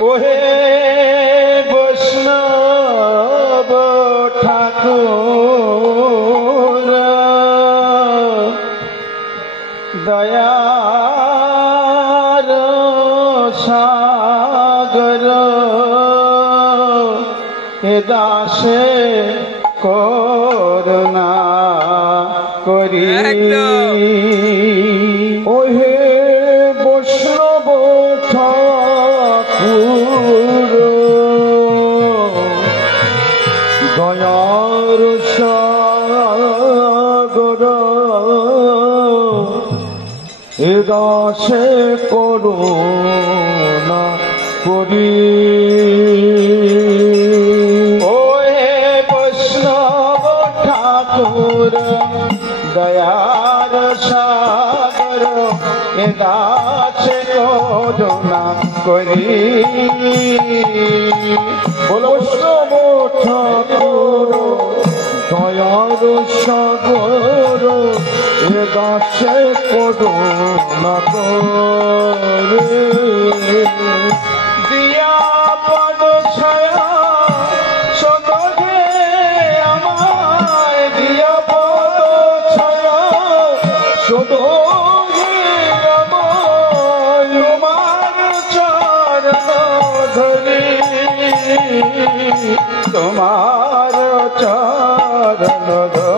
ওহে বৈষ্ণব ঠাকুর দয়ার সাগর এ দাসে করুণা করি ওহে বৈষ্ণব ঠাকুর দয়ার সাগর এ দাসে করুণা করি ওহে বৈষ্ণব ঠাকুর দয়ার সাগর এ দাসে করুণা করি বৈষ্ণব ঠাকুর দয়ার সাগর এ দাসে করুণা করে দিয়া পদ ছায়া সদহে আমায় দিয়া পদ ছায়া সদহে আমায় তোমার চরণ ধরি তোমার চরণ ধরি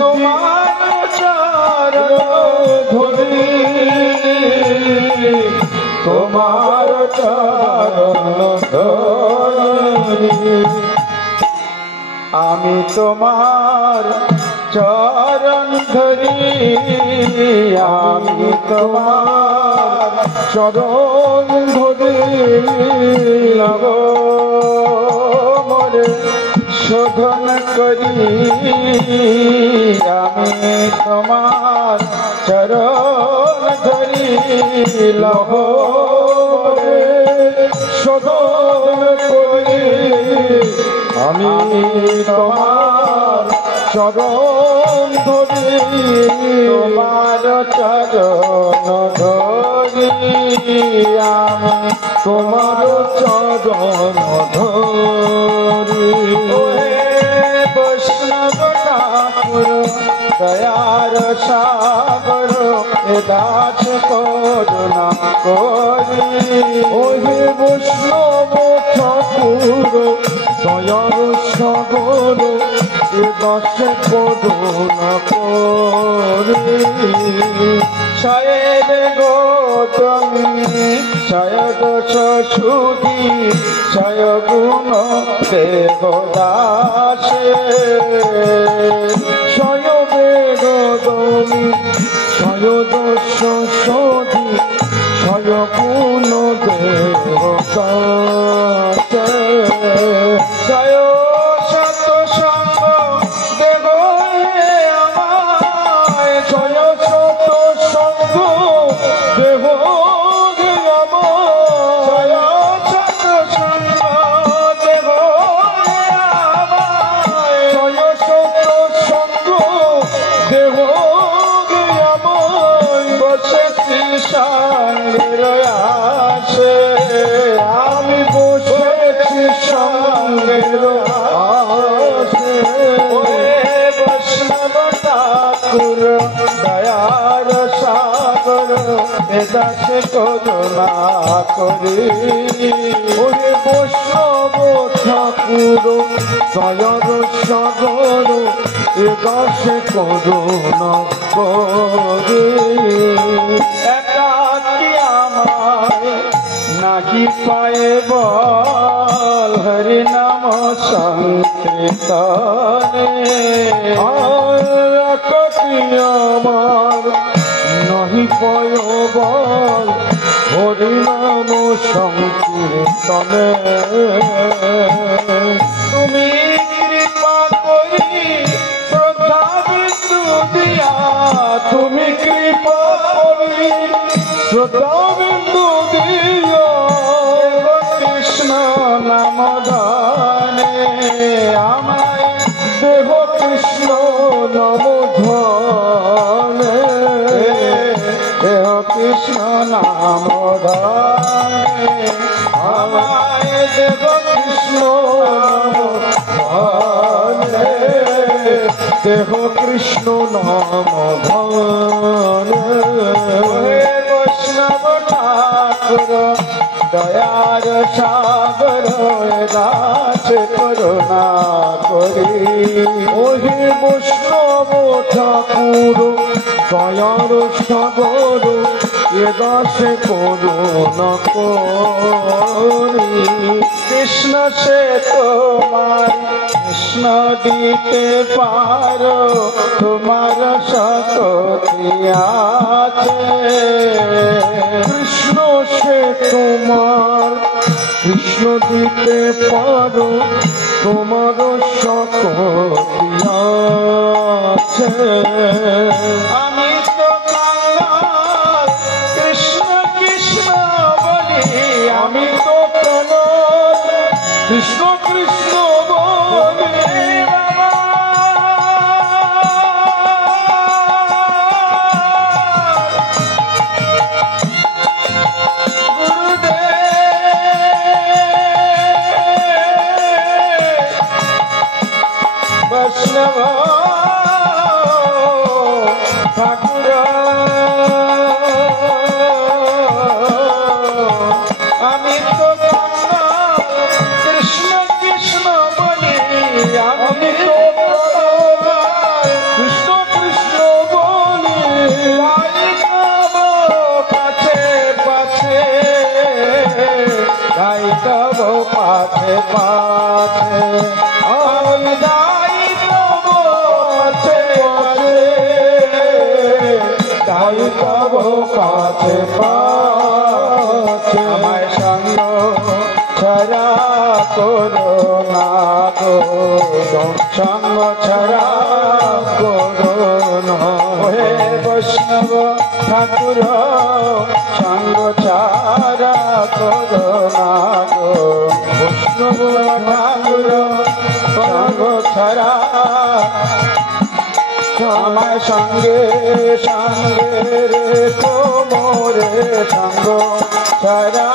তোমার চরণ ধরি তোমার চরণ ধরি আমি তোমার চরণ ধরি আমি তোমার চরণ ধরি লাগো মোরে শোধন করি আমি তোমার চরণ ধরি লাগো মোরে শোধন করি আমি তোমার চরণ ধরি তোমার চরণ ধরি আমি তোমার চরণ ধরি বৈষ্ণব ঠাকুর দয়ার সাগর এ দাস করুণা করি ওহে বৈষ্ণব ঠাকুর দয়ার সাগর এ দাস করুণা করি শয়ের গৌতমী শয়দ সুধী শয় গুণ দেব দাসে শয় বেগদমী শয়দ সুধী শয় গুণ দেব দাসে শয় সত সঙ্গ দেব আমায় শয় সত সঙ্গ দেব আমি বসেছি সঙ্গের আসে বৈষ্ণব ঠাকুর দয়ার সাগর এ দাসে করুণা করি ওরে বৈষ্ণব ঠাকুর দয়ার সাগর এ দাসে করুণা করি একাকি আমায় নাকি পায়ে বল হরি নাম সংকীর্তনে একাকি আমার নাহি পায়ে বল হরি নাম সংকীর্তনে তুমি কৃপা করি শ্রদ্ধা বিন্দু দিয়া তুমি কৃপা করি শ্রদ্ধা বিন্দু দিয়া কৃষ্ণ নাম ধানে আমায় দেহ কৃষ্ণ নাম ধানে দেহ কৃষ্ণ নাম নাম ধানে আমায় দেব কৃষ্ণ নাম ধানে দেহ কৃষ্ণ নাম ধানে হে বৈষ্ণব ঠাকুর দয়ার সাগর দাস করুণা করি ওহে বৈষ্ণব ঠাকুর দয়ার সাগর এ দাস করুণা করি কৃষ্ণ সে তোমার কৃষ্ণ দিতে পারো তোমার শক্তি আছে কৃষ্ণ সে তোমার কৃষ্ণ দিতে পারো তোমার শক্তি আছে আমি তো কাঙ্গাল কৃষ্ণ কৃষ্ণ বলি আমি তো কাঙ্গাল কৃষ্ণ কৃষ্ণ বলি বৈষ্ণব ঠাকুর আমি তো কৃষ্ণ কৃষ্ণ বলি আমি তো কৃষ্ণ কৃষ্ণ বলি পাছে পাছে গাইতব পাছে পাছে পাছে পাছে আমায় সঙ্গ ছড়া করো না গো সঙ্গ ছড়া করো না হে বৈষ্ণব ঠাকুর সঙ্গ ছড়া করো না গো বৈষ্ণব ঠাকুর সঙ্গ ছড়া আমার সঙ্গে সঙ্গে রে মোরে সঙ্গ ছাড়া